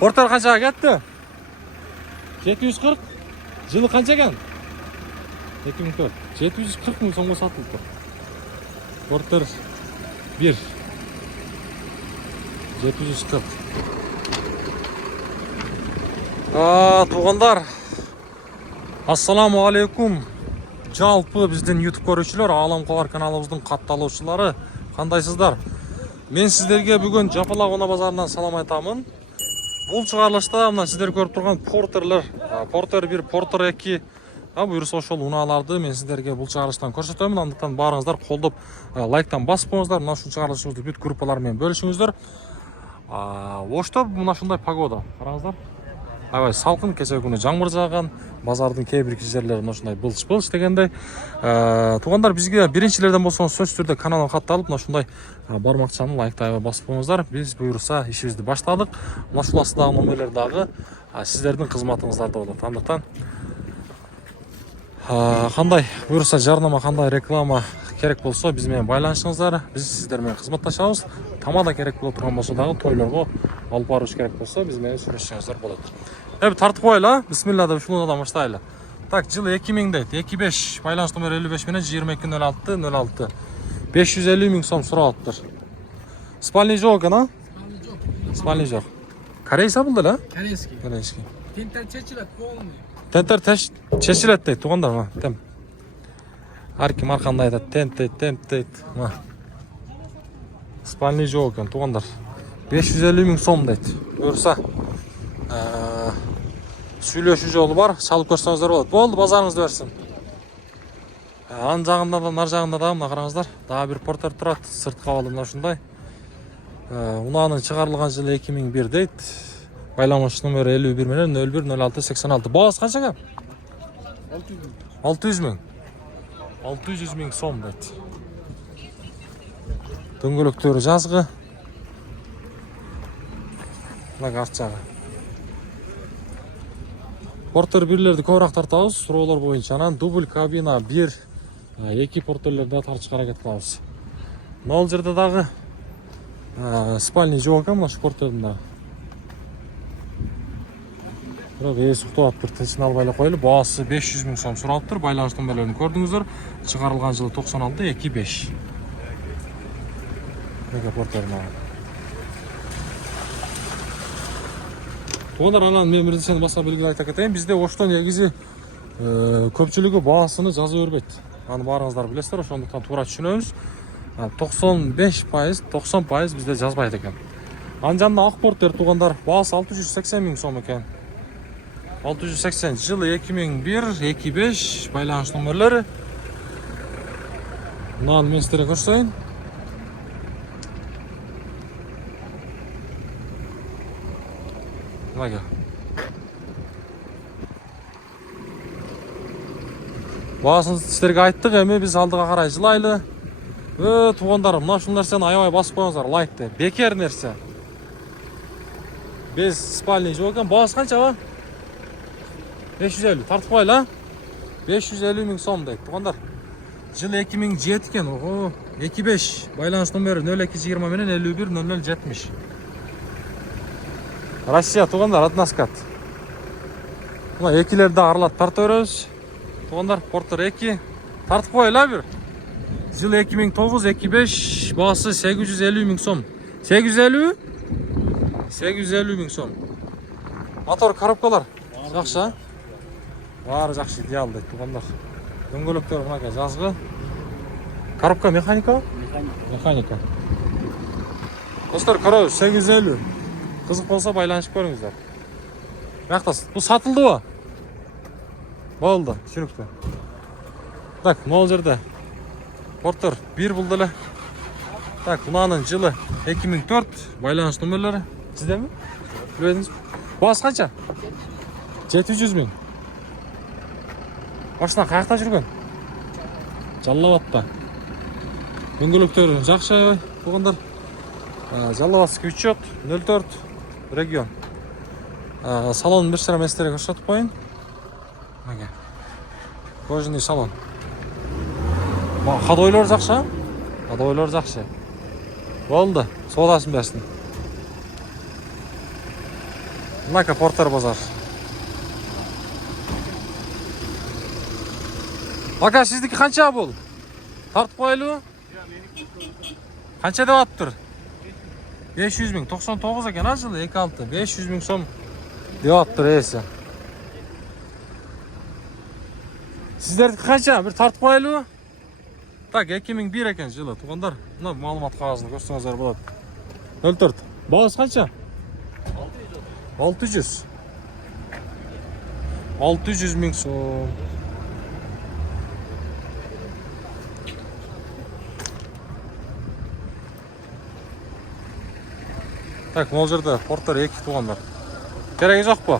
Porter qanchaga ketdi? 740. Yılı qancha ekan? 2004. 740 ming so'mga sotildi. Porter 1. 740. Туғандар. Assalamu alaykum. Жалпы біздің YouTube көрушілер, Алам Қоғар каналымыздың қатталушылары, қандайсыздар? Мен сіздерге бүгін Жапалақ Она базарынан салам айтамын. Бұл шығарылышта мына сіздер көріп тұрған портерлер, Портер 1, Портер 2, бұйырса ошол унааларды мен сіздерге бұл шығарылыштан көрсетемін. Андықтан барыңыздар, қолдап лайктан басып қойыңыздар. Мына ушул шығарылышыбызды бүт группалармен бөлішіңіздер. Ошто мына ушундай погода. Қараңыздар. Аябай салқын, кеше күні жаңбыр жауған, базардың кейбір жерлері ушундай былч-былч дегендей. Туғандар, бізге биринчилерден болсоңуз сөзсүз түрдө каналга катталып, мына ушундай бармакчаны лайктай басып коюңуздар. Биз буюрса ишибизди баштадык. Мына ушул астыдагы номерлер дагы сиздердин кызматыңыздарда болот. Андыктан кандай буюрса жарнама, кандай реклама керек болсо биз менен байланышыңыздар. Биз сиздер менен кызматташабыз. Тамада керек боло турган болсо дагы тойлорго алып барыш керек болсо биз менен сүйлөшсөңүздөр болот. Тартып коелу, бисмилла деп ушундан баштайлы. Так, жылы 2000 дейт. 25 байланыш номер 55 менен 2206 550 миң сом суралыптыр. Спальный жок экен, а? Спальный жок. Корейса бул деле? Корейский. Корейский. Тентер чечилет полный. Тентер чечилет дейт, тугандар, тем. Ар ким ар кандай айтат, темп дейт. Спальный жок экен, тугандар. 550 миң сом дейт. Буюрса сүйлөшүү жолу бар, чалып көрсөңүздөр болот. Болду, базарыңызды берсин. Ан жагында да, нар жагында да мына караңыздар. Дагы бир портер турат, сырт кабалы мына ушундай. Унаанын чыгарылган жылы 2001 дейт. Байланыш номери 51 менен 010686. Баасы канча экен? 600 миң. 600 миң сом дейт. Дөңгөлөктөрү жазгы. Мына арт жагы. Портер бирлерди көбүрөөк тартабыз, суроолор боюнча. Анан дубль кабина 1, 2 портерлерди тартышка аракет кылабыз. Мына жерде дагы спальный жок экен мына портердин дагы. Бирок эс уктаптыр, тынчын албай эле коелу. Баасы 500 миң сом суралыптыр. Байланыш номерлерин көрдүңүздөр. Чыгарылган жылы 96-25. Мега портерин. Туғандар, анан мен биринчиден башка белгилер айта кетейин. Бизде оштон негизи көпчүлүгү баасыны жаза бербейт. Аны баарыңыздар билесиздер, ошондуктан туура түшүнөбүз. 95%, 90% бизде жазбайт экен. Анын жанында ак портер туғандар, баасы 680 миң сом экен. 680 жылы 2001, 25 байланыш номерлери. Мынаны мен сиздерге көрсөтөйүн. Мага. Баасын сиздерге айттык, эми биз алдыга карай жылайлы. Тугандар, мына ушул нерсени аябай басып коюңуздар, лайкты. Бекер нерсе. Без спальный жок экен. Баасы канча ба? 550. Тартып коелу, а? 550 миң сом дейт. Тугандар. Жылы 2007 экен. Ого, 25. Байланыш номери 0220 менен 510070. Россия, туғандар, Аднаскат. Мына экилерді аралат тартып өрөбүз. Туғандар, Портер 2. Тартып коелу бир. Жылы 2009-25, баасы 850 миң сом. 850? 850 миң сом. Мотор коробкалар жакшы, а? Баары жакшы, идеал дейт, туғандар. Дөңгөлөктөр мынакей жазгы. Коробка механика? Механика. Достор, көрөбүз, 850. Кызык болса байланышып көрүңүздөр. Мактас, бул сатылдыбы? Болду, түшүнүктүү. Так, могул жерде Портер 1 бул деле. Так, мынанын жылы 2004, байланыш номерлери. Сиздеби? Билбедиңизби? Баасы канча? 700 миң. Машина каякта жүргөн? Жалал Абадта. Дөңгөлөктөрү жакшы, тугандар. Жалаловский учет 04 регион. Салон bir sıra mesleğe koşatıp koyun. Kojный салон. Ходойлор жақсы? Ходойлор жақсы. Болды, содасын берсін. Mınaka Porter bozar. Aka sizdiki qancha bol? Tartib qo'yaylik. Qancha deyaptir? 500 ming, 99 ekan aslida 26, 500 ming so'm deyaptir esa. Sizlarniki qancha? Bir tartib qo'yaylik. Tak, 2001 ekan yili, tug'anlar. Buni ma'lumot qog'ozini ko'rsangizlar bo'ladi. 04. Bag'is qancha? 600. 600 ming so'm. Tak, mo'ljerda Porter 2 tug'anlar. Keragi yo'qmi?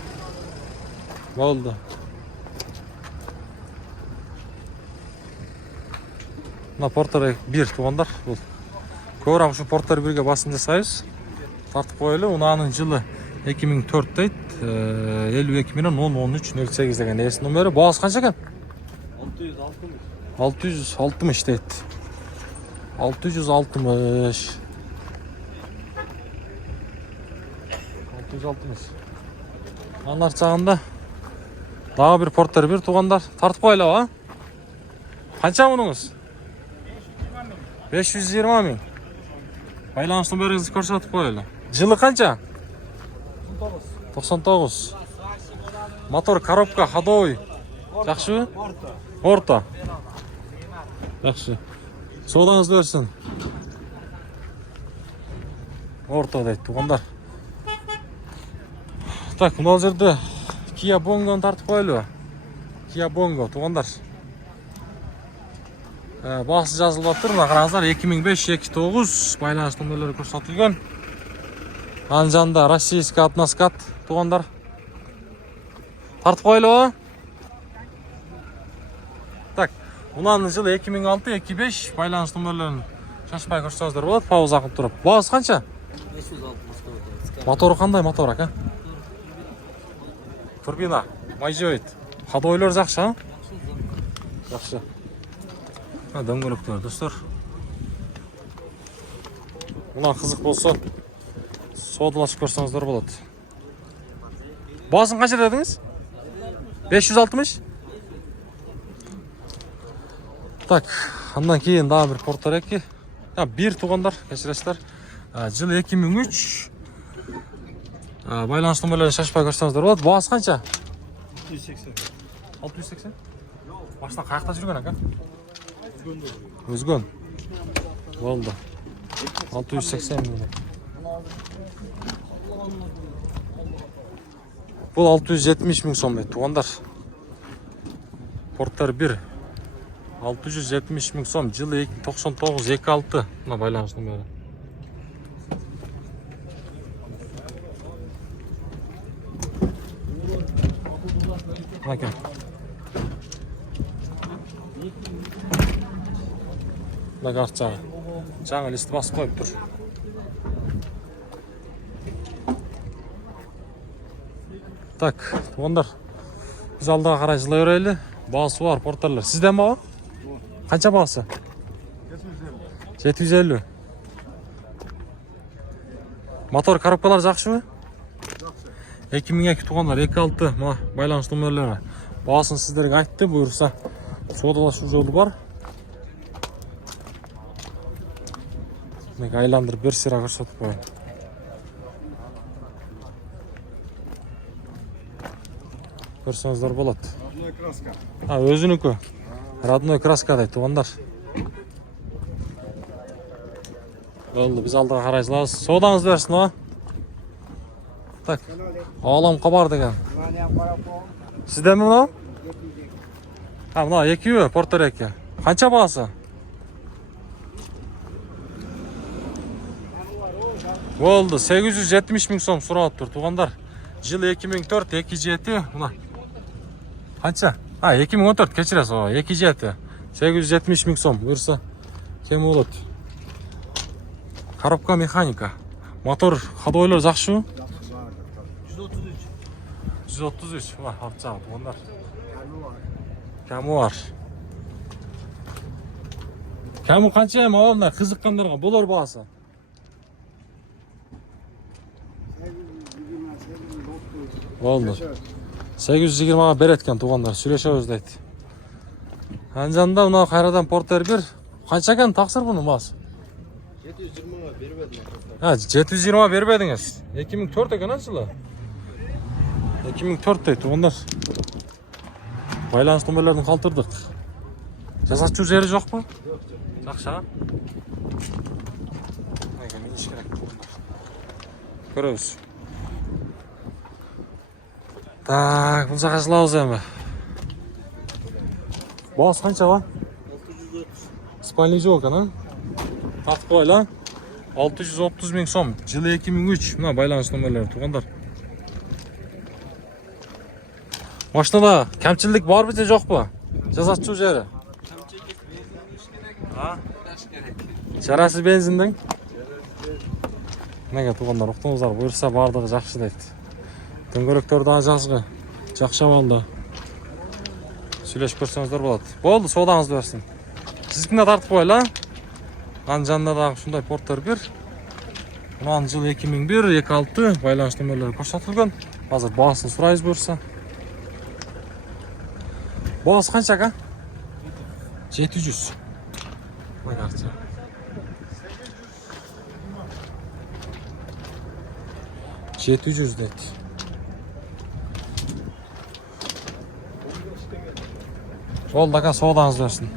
Bo'ldi. Mana Porter 1 tug'anlar. Bu. Ko'ram shu Porter 1 ga bosim jasaysiz. Tartib qo'yaylik. Uning yili 2004 deydi. 52.1013.08 degan es nomeri. Bag'is qancha ekan? 660 deydi. 660. 660. Anlar çağında daha bir Porter 1 tug'anlar. Tartib qo'yaylik, ha? Qancha buningizz? 520 ming. Байланыш nomeringizni ko'rsatib qo'yaylik. Yili qancha? 99. Motor, korobka, ходовой. Yaxshimi? O'rta. Yaxshi. Savdoingiz bersin. O'rta deydi tug'anlar. Tak, bu yerda Kia Bongo'ni tartib qo'yaylik. Kia Bongo tug'anlar. Bahsi yozilib turibdi. Mana qarangizlar 2005-29 байланыш nomerlari ko'rsatilgan. Anjanda Rossiyskiy Atnoskat tug'anlar. Tartib qo'yaylik. Tak, uning yili 2006-2005 байланыш nomerlarini shoshmay ko'rsangizlar bo'ladi. Pauza qilib turib. Bahsi qancha? 560. Motori qanday motor aka? Turbina, Majoid. Ходовойлар yaxshi, ha? Yaxshi. Ha, do'ngaloqlar do'stlar. Buna qiziq bo'lsa, savdolashib ko'rsangizlar bo'ladi. Bahosin qancha dedingiz? 560? Tak, ondan keyin daha bir Porter 2. Ya bir tug'anlar, kechirasizlar. Yil 2003. Байланыш nomerlarini shoshmay ko'rsangizlar bo'ladi. Bahosi qancha? 680. 680? Boshdan qayoqda yurgan aka? O'zgon. Bo'ldi. 680 ming. Bu 670 ming so'm deydi tug'anlar. Porter 1. 670 ming so'm, yili 99-26. Mana байланыш nomeri. Bakın. Bak artçağı. Çağı listi basıp koyup dur. Tak, onlar. Biz aldığa qarajıla öreyli. Bağısı var, portallar. Sizden mi o? Kaça bağısı? 750. Motor korobkalar жақсы mı? 2002 tug'anlar 26 mana байланыш nomerlari. Bahosin sizlarga aytdi, buyursa savdolashuv yo'li bor. Menga aylantirib bir sira ko'rsatib qo'ying. Ko'rsangizlar bo'ladi. Родной краска. Ha, o'ziniki. Родной kraska deydi tug'anlar. Bo'ldi, biz oldiga qaraysiz. Savdoingizni bersin, ha? Tak. Olam qabar degan. Sizdanmi bu? Ha, mana 2 Porter 2. Qancha bahosi? Bo'ldi, 870 ming so'm so'rayapti tug'anlar. Yili 2004, 27. Mana. Qancha? Ha, 2014 kechirasiz, 27. 870 ming so'm. Buyursa, kim bo'ladi? Korobka mexanika. Motor ходовойлар yaxshimi? 133 var harca onlar. Kamu var. Kamu qancha ham onlar qiziqqanlarga bo'lar bahsi. Oldu. 820'ga beret ekan tuğanlar. Süйлөшөбүз дейт. Анжанда мына кайрадан Porter 1. Канча экен таксыр bunun басы? 720'ga bermedim. Ha 720 бербедиңиz. 2004 экен а жылы. 2004 дейт туғандар. Байланыс номерлерин калтырдык. Жасатчу жери жокпу? Жакшы а? Майга миниш керек туғандар. Көрөбүз. Так, бул жака жылабыз эми. Баас канча ба? 630. Спальный жок экен а? Тартып койлу. 630 миң сом. Жылы 2003. Мына байланыш номерлери туғандар. Машинада камчылык барбы же жокпу? Жасатчу жери. Kamçılık benzin керек. Ha? Ilaç керек. Жарасыз бензиндин. Неге туғандар уктуңуздар, буюрса бардыгы жакшы дейт. Дөңгөлөктөр да жазгы. Жакшы абалда. Сүйлөшүп көрсөңүздөр болот. Болду, соодаңызды берсин. Сиздикине тартып койлу. Анжанда дагы ушундай Porter 1. Мунун жылы 2001, 26 байланыш номерлери көрсөтүлгөн. Азыр баасын сурайбыз буюрса. Баасы канча ака? 700. Багарча. 700 дейт. Болду ака, соодаңыз берсин.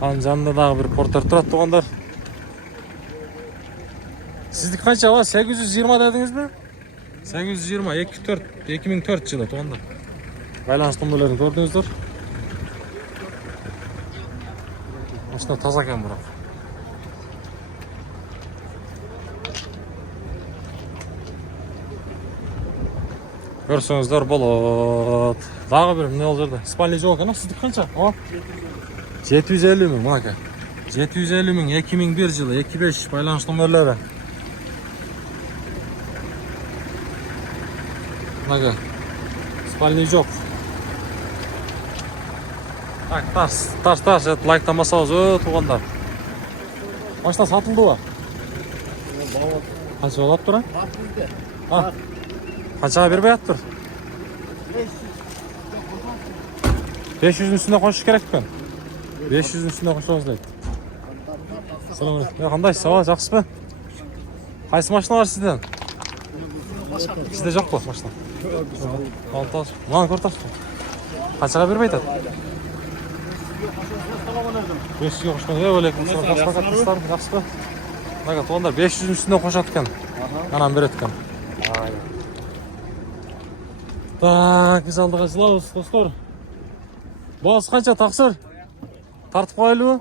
Анын жанында дагы бир Porter турат туғандар. Сиздик канча ба? 820 дедиңизби? 820, 2004 жылы туғандар. Байланыш номерлерин көрдүңүздөр. Машина таза экен бирок. Көрсөңүздөр болот. Дагы бир эмне болуп жерде? Спальный жок экен, сиздик канча? О. 750 миң мына. 750 миң 2001 жылы 25 байланыш номерлери. Мына. Спальный жок. Так, таш, лайктамасаңыз туғандар. Машина сатылды ба? Қанша болат тұр? А? Қаншаға бербей аттыр? 500'ün üstüne koşuş керек пен? 500'ün üstüne koşuyoruz deydi. Selam aleyküm. Қандайсыз, сау, жақсы ба? Қайсы машина бар сізден? Сізде жоқ па машина? Алташ. Маған көрташ. Қаншаға бербей айтады? 500'ге қошқан. Алейкум. Жақсы ба? Мына туғандар 500'ün üstüne қошады екен. Анан береді екен. Так, біз алдыға жылауыз, достар. Басы қанша тақсыр? Тартып қойылу?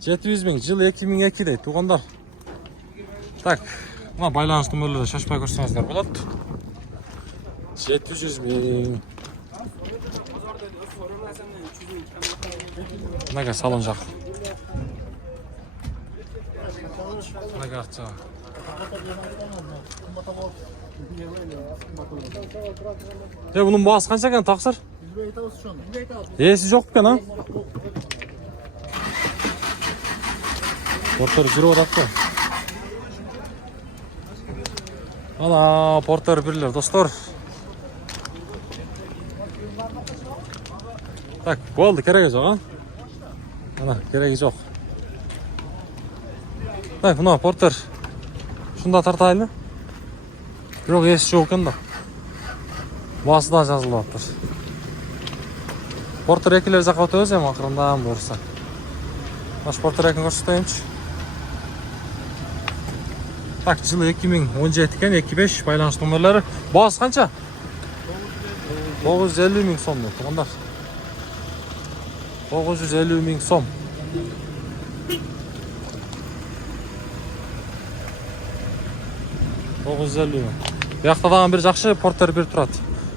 700 миң, жыл 2002 дейді, туғандар. Так, мына байланыс номерлері шашпай көрсеңіздер болады. 700 миң. Мынаға салон жақ. Мынаға ақча. Бұның басы қанша екен тақсыр? Есі жоқ екен, а? Porter жүріп атақты. Ана, Porter бірлер, достар. Так, болды, керегі жоқ, а? Ана, керегі жоқ. Так, мұна, Porter. Шында тартайлы. Жоқ, есі жоқ екен да. Басыдан жазылып аттыр. Porter 2'leri жаққа өтөбүз эми акырында болса. Наш Porter 2'ni көрсөтөйүнчү. Так, жылы 2017 экен, 25 байланыш номерлери. Басы канча? 950 миң сом дейт, тугандар. 950 миң сом. Бияқта дагы бир жакшы Porter 1 турат.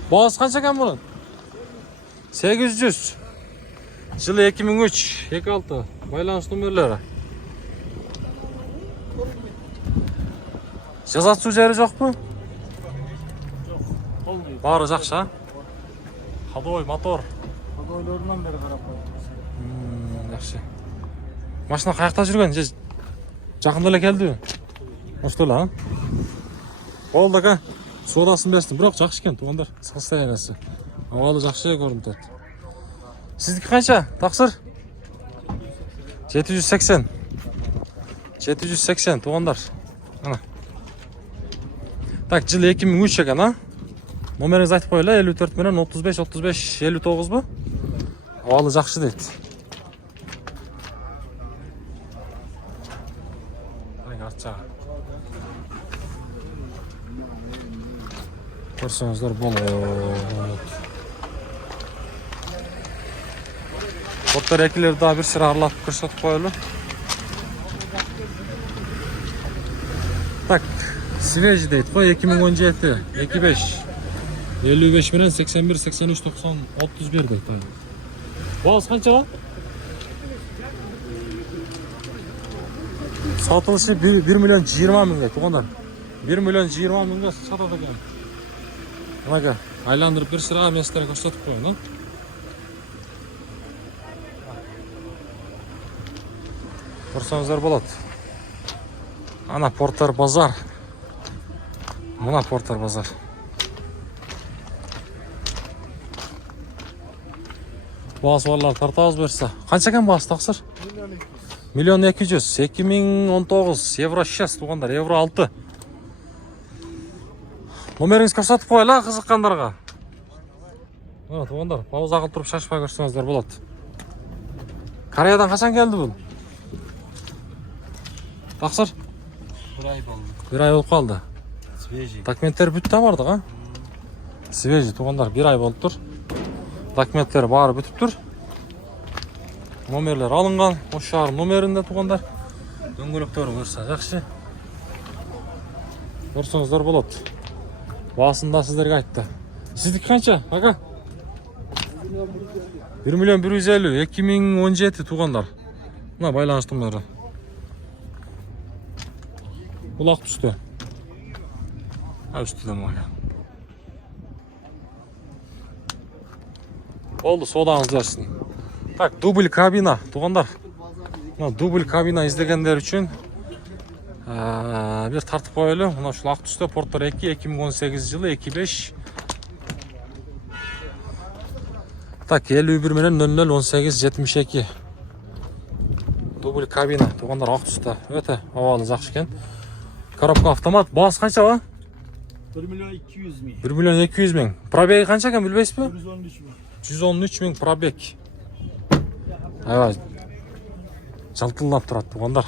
Басы канча экен мунун? 800. Жылы 2003, 26 байланыш номерлери. Жазатчу жери жокпу? Баары жакшы, а? Ходовой мотор. Ходойлорунан бери карап коюп. Жакшы. Машина каякта жүргөн? Же жакында эле келдиби? Ошто эле, а? Болду ака. Содасын берсін, бірақ жақсы екен туғандар. Состояниесі. Ауалы жақсы көрініп тұрады. Сіздікі қанша? Тақсыр? 780. 780 туғандар. Ана. Так, жыл 2003 екен, а? Номеріңіз айтып қойла, 54 менен 35, 35, 59 бұ? Ауалы жақсы дейді. Артчаға. Көрсеңіздер болады. Порттар екілері daha bir sıra arlatып көрсетіп қойылы. Так, свежий дейді қой, 2017, 25. 55 менен 81, 83, 90, 31 дейді. Бағасы қанша ба? Satılışı 1 milyon 20 mingga tuğanlar. 1 milyon 20 mingga satады ekan. Mana aylandırıp bir sıra meslerini ko'rsatib qo'ying. Ko'rsangizdar bo'ladi. Ana Portar bozor. Mana Portar bozor. Bazı vallar tartağız bersa. Qancha ekan bazı taqsir? Milyon 200, 2019, Euro 6 tuğanlar, Euro 6. Номеріңіз көрсетіп қойла қызыққандарға. Туғандар, пауза қылып тұрып шашпай көрсеңіздер болады. Кореядан қашан келді бұл? Тақсыр? Bir ay болып қалды. Документтер бүтті бардық, а? Свежий, туғандар, 1 ай болып тұр. Документтер бары бүтіп тұр. Номерлер алынған, осы шағыр номерінде туғандар. Дөңгелектері көрсе жақсы. Көрсеңіздер болады. Басында сіздерге айтты. Сіздікі қанша, аға? 1 milyon 150, 2017 туғандар. Мына байланыштың бәрі. Бұлақ түсті. Үстіден мұға. Oldu, sodağınız versin. Так, дубль кабина туғандар. Дубль кабина izleyenler için bir tartып қойылы. Мына ушул ак түстө Portar 2 2018 жылы 25. Так, 51 менен 00 18 72. Дубль кабина туғандар ак түстө. Өтө абалы жакшы экен. Коробка автомат. Баасы канча ба? 1 milyon 200 ming. 1 milyon 200 ming. Пробеги канча экен билбейсизби? 113 ming. 113 ming пробег. Аябай жалтылдап турат туғандар.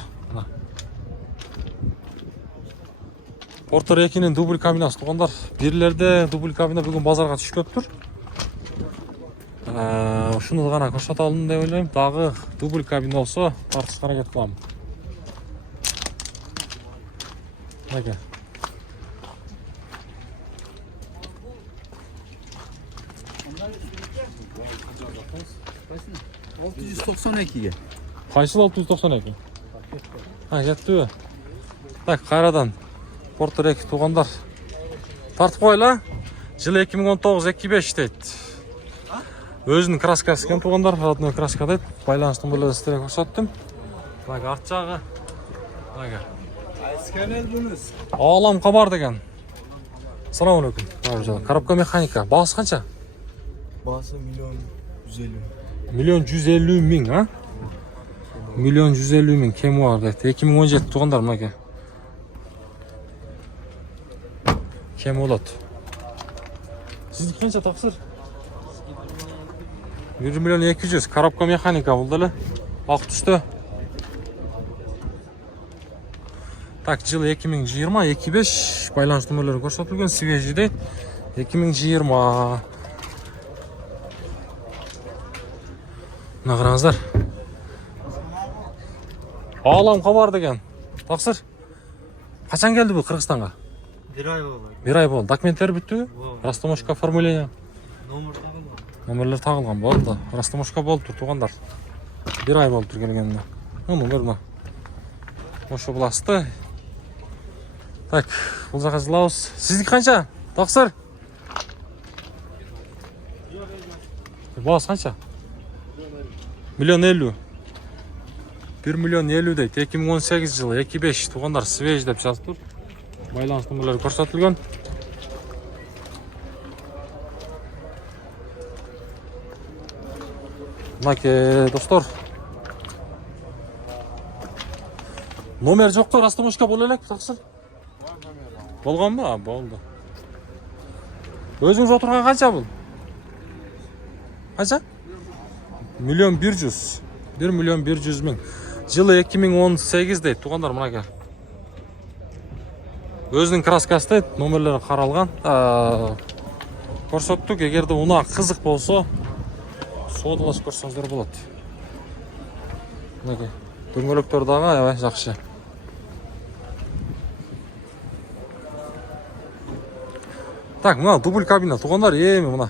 Portar 2'nin dубль кабинасы туғандар. Бирлерде дубль кабина бүгін базарға түшкөп тұр. Ушуну гана көрсөтө алдым деп ойлойм. Дагы дубль кабина болсо тартышка аракет кылам. Мага. Кайсы 692? Жетті. Так, кайрадан Portar 2 туғандар. Тартып қойла. Жылы 2019-25 дейт. Өзінің краскасы екен туғандар. Родной краска дейт. Байланыштың бөлі сіздерге көрсеттім. Так, арт жағы. Аламқа бар деген. Салам алейкум. Коробка механика. Бағасы қанша? Bazı milyon 150. Milyon 150 ming, ha? Milyon 150 ming kemi var deydi. 2017 tuğanдар mı? Kemi oladı. Siz kança taksır? 1 milyon 200. Коробка механика buldu. Ак түсті. Так, жылы 2020-25 байланыс нөмірлері көрсетілген. Свежий дейт. 2020. Нағыраңыздар. Аламқа бар деген. Тақсыр. Қашан келді бұл Қырғызстанға? 1 ay oldu. 1 ай болды. Документтер бүтті? Растамошка оформление. Номер tağıldı. Номерлер тағылған болды. Растамошка болып тұр туғандар. 1 ай болып тұр келгенде. Номер мына. Ошо бұласты. Так, бұл жаққа жылауыз. Сіздік қанша? Тақсыр. Бағасы қанша? Milyon 50. 1 milyon 50 deydi. 2018 жылы 25 туғандар свеж деп жазып тұр. Байланыс нөмірлері көрсетілген. Мынаке достор. Номер жоқтар растамашка боло элек таксыр. Болгон ба? Болду. Өзүңүз отурган канча бул? Канча? 1.100.000. 1.100.000. Жылы 2018 дейт туугандар мынаке. Өзүнүн краскасы дейт, номерлери каралган. Көрсөттүк, эгерде унаа кызык болсо, соодалашып көрсөңүздөр болот. Мынаке. Дөңгөлөктөр дагы аябай жакшы. Так, мына дубль кабина туугандар, эми мына.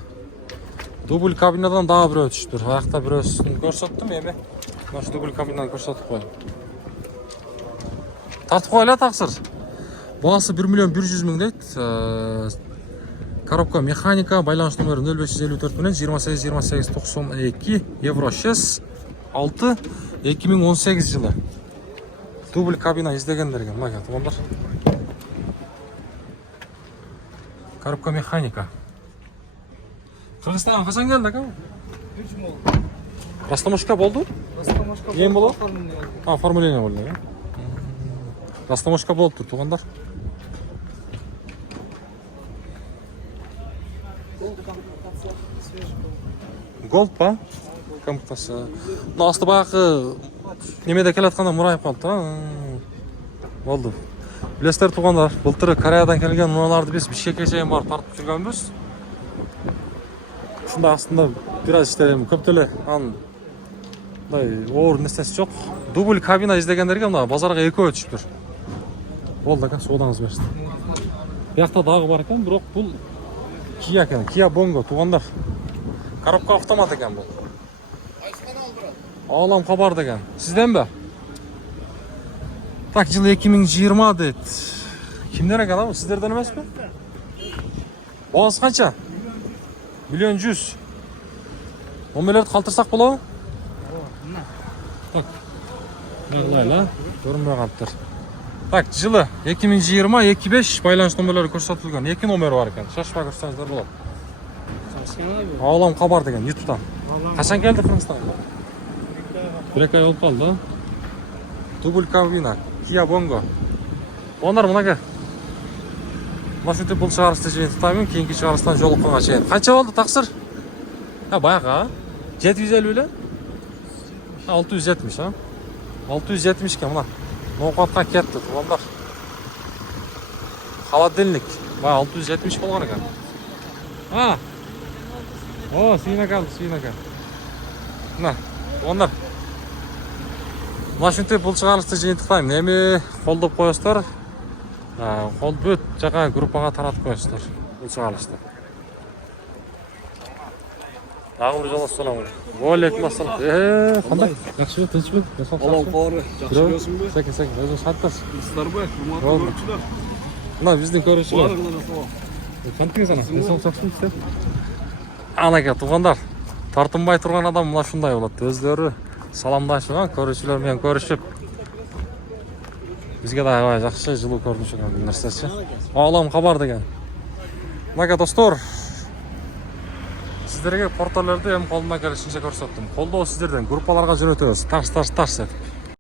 Дубль кабинадан дагы бирөө түштүр. Аякта бирөөсүн көрсөттүм, эми мына дубль кабинаны көрсөтүп коем. Тартып коелу таксыр. Баасы 1.100.000 дейт. Коробка механика, байланыш номери 0554 менен 28-28-92, евро 6, 2018 жылы. Дубль кабина издегендерге, мына туугандар. Коробка механика. Кыргызстанга качан келди ака? 3 жыл болду. Растамашка болду? Растамашка Эми болот? оформление. Оформление болду, э? Растамашка болуптур, туугандар. Голд ба? Комплектация. Мына асты баягы немеде келатканда мурайып калды, болду. Билесиздер туугандар, былтыр Кореядан келген унааларды биз Бишкекке чейин барып тартып жүргөнбүз. Ушунда астында бир аз иштер эми көп деле анын мындай оор нерсеси жок. Дубль кабина издегендерге мына базарга экөө түшүптүр. Болду ака, соодаңыз берсин. Биякта дагы бар экен, бирок бул Kia экен, Kia Bongo туугандар. Коробка автомат экен бул. Алам кабар деген. Сизденби? Так, жылы 2020 дейт. Кимдер экен ал? Сиздерден эмеспи? Баасы канча? 1.100.000. Номерлерди калтырсак болобу? Так. Мыйлайла, көрүнбөй калыптыр. Так, жылы 2020-25 байланыш номерлери көрсөтүлгөн. 2 номер бар экен. Шашпай көрсөңүздөр болот. Алам кабар деген YouTube'дан. Качан келди Кыргызстанга? 1 ай болуп калды. Дубль кабина, Kia Bongo. Онар мынага. Машинти бул чыгарышты жыйынтыктаймын, кийинки чыгарыштан жолукканга чейин. Канча болду таксыр? Баягы, 750 эле? 670, 670 экен мына. Ноокатка кетти, туугандар. Холодильник, баягы 670 болгон экен. Свинага. Мына, туугандар. Машинти бул чыгарышты жыйынтыктаймын. Эми колдоп коесуздар. Кол бүт жака группага таратып коесуздар. Бул чыгарышты. Дагы бир жолу ассаламу алейкум. Алейкум ассалам. Кандай? Жакшыбы, тынчбы? Алам кабары. Жакшы көрсүңбү? Секин. Өзүңүз кантасыз? Сыздарбы? Урматтуу көрүүчүлөр. Мына биздин көрүүчүлөр. Баарыңызга салам. Кантиңиз ана? Денсаулык жакшымы сиздер? Анаке туугандар. Тартынбай турган адам мына ушундай болот. Өздөрү саламдашып, көрүүчүлөр менен көрүшүп. Бизге да аябай жакшы жылуу көрүнүш экен бул нерсечи. Алам кабар деген. Мынаке достор, сиздерге порталерди эми колумдан келишинче көрсөттүм. Колдоо сиздерден, группаларга жөнөтөбүз. Тарс деп.